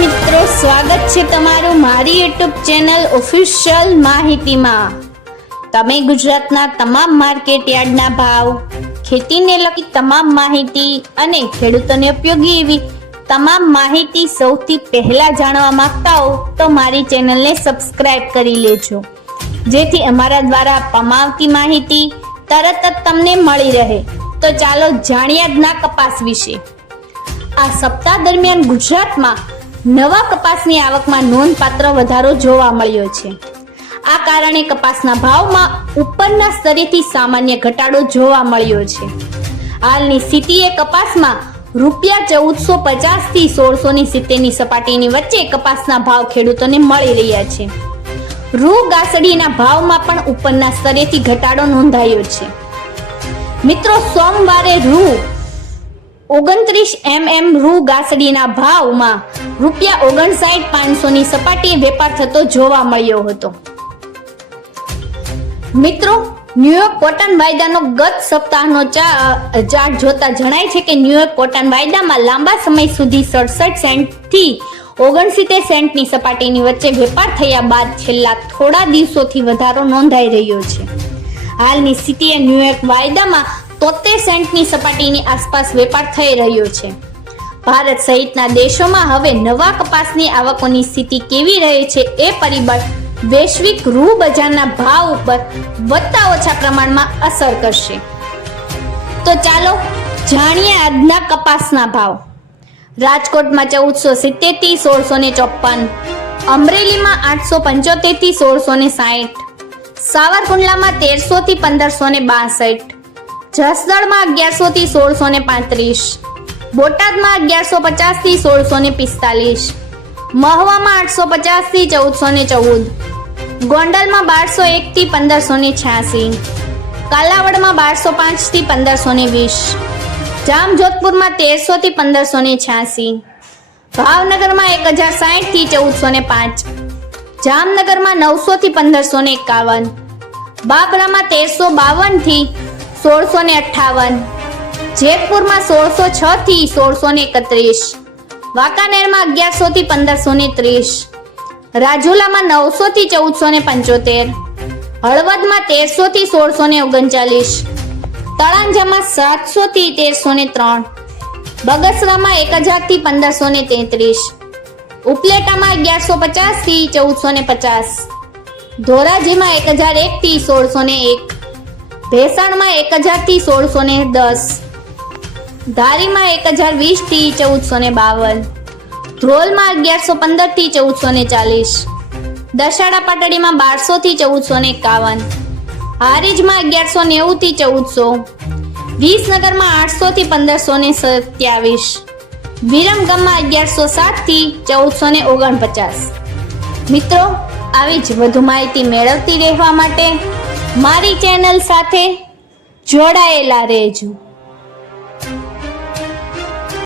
મિત્રો, સ્વાગત છે તમારું મારી યુટ્યુબ ચેનલ ઓફિશિયલ માહિતીમાં. તમે ગુજરાતના તમામ માર્કેટ યાર્ડના ભાવ, ખેતીને લગતી તમામ માહિતી અને ખેડૂતોને ઉપયોગી એવી તમામ માહિતી સૌથી પહેલા જાણવા માંગતા હો, તો મારી ચેનલને સબસ્ક્રાઇબ કરી લેજો. જેથી અમારા દ્વારા પમાવતી માહિતી તરત જ તમને મળી રહે. તો ચાલો જાણ્યા જ્ઞા કપાસ વિશે. આ સપ્તાહ દરમિયાન ગુજરાતમાં નવા કપાસની આવકમાં નોંધપાત્ર વધારો જોવા મળ્યો છે. આ કારણે કપાસના ભાવમાં ઉપરના સ્તરેથી સામાન્ય ઘટાડો જોવા મળ્યો છે. હાલની સ્થિતિએ કપાસમાં રૂપિયા ચૌદસો પચાસથી સોળસો ની સિત્તેરની સપાટીની વચ્ચે કપાસના ભાવ ખેડૂતોને મળી રહ્યા છે. રૂ ગાસડીના ભાવમાં પણ ઉપરના સ્તરેથી ઘટાડો નોંધાયો છે. મિત્રો, સોમવારે રૂ ઓગણત્રીસ એમએમ રૂ ગાસડીના ભાવમાં રૂપિયા ઓગણસાઠ પાંચસોની સપાટીએ વેપાર થતો જોવા મળ્યો હતો. મિત્રો ન્યુયોર્ક કોટન વાયદાનો ગત સપ્તાહનો ચાર્ટ જોતા જણાય છે કે ન્યુયોર્ક કોટન વાયદામાં લાંબા સમય સુધી સડસઠ સેન્ટથી ઓગણસિત્તેર સેન્ટની સપાટીની વચ્ચે વેપાર થયા બાદ છેલ્લા થોડા દિવસોથી વધારો નોંધાઈ રહ્યો છે. હાલની સ્થિતિએ ન્યુયોર્ક વાયદામાં તોતેર સેન્ટની સપાટીની આસપાસ વેપાર થઈ રહ્યો છે. ભારત સહિતના દેશોમાં હવે નવા કપાસની આવકોની સ્થિતિ કેવી રહે છે એ પરિબળ વૈશ્વિક રૂ બજારના ભાવ ઉપર વધતા ઓછા પ્રમાણમાં અસર કરશે. તો ચાલો જાણીએ આજના કપાસના ભાવ. રાજકોટમાં ચૌદસો સિત્તેરથી સોળસો ને ચોપન અમરેલીમાં આઠસો પંચોતેરથી સોળસો ને સાહીઠ, સાવરકુંડલામાં તેરસો થી પંદરસો ને બાસઠ, જસદણમાં અગિયારસો થી સોળસો ને પાંત્રીસ બોટાદમાં અગિયારસો પચાસથી સોળસો ને પિસ્તાલીસ. મહવામાં આઠસો પચાસથી ચૌદસો ને ચૌદ. ગોંડલમાં બારસો એક થી પંદરસો ને છ્યાસી. કાલાવડમાં બારસો પાંચથી પંદરસો ને વીસ. જામજોધપુરમાં તેરસો થી પંદરસો ને છ્યાસી. ભાવનગરમાં એક હજાર સાઠથી ચૌદસો ને પાંચ. જામનગરમાં નવસો થી પંદરસો ને એકાવન. બાબરામાં તેરસો બાવનથી સોળસો ને અઠ્ઠાવન. જેતપુરમાં સોળસો છ થી સોળસો ને એકત્રીસ, વાંકાનેરમાં અગિયારસો થી પંદરસો ને ત્રીસ, રાજુલામાં નવસો થી ચૌદસો ને પંચોતેર, હળવદમાં તેરસો થી સોળસો ને ઓગણચાલીસ, તળાંજામાં સાતસો થી તેરસો ને ત્રણ બગસરામાં એક હજારથી પંદરસો ને તેત્રીસ, ઉપલેટામાં અગિયારસો પચાસથી ચૌદસો ને પચાસ, ધોરાજીમાં એક હજાર એક થી સોળસો ને એક, ભેસાણમાં એક હજારથી સોળસો ને દસ ધારીમાં એક હજાર વીસથી ચૌદસો ને બાવન. ધ્રોલમાં અગિયારસો પંદરથી ચૌદસો ને ચાલીસ. દશાડા પાટડીમાં બારસો થી ચૌદસો ને એકાવન. હારીજમાં અગિયારસો નેવું થી ચૌદસો. વિસનગરમાં આઠસો થી પંદરસો ને સત્યાવીસ. વિરમગામમાં અગિયારસો સાતથી ચૌદસો ને ઓગણપચાસ. મિત્રો, આવી જ વધુ માહિતી મેળવતી રહેવા માટે મારી ચેનલ સાથે જોડાયેલા રહેજો.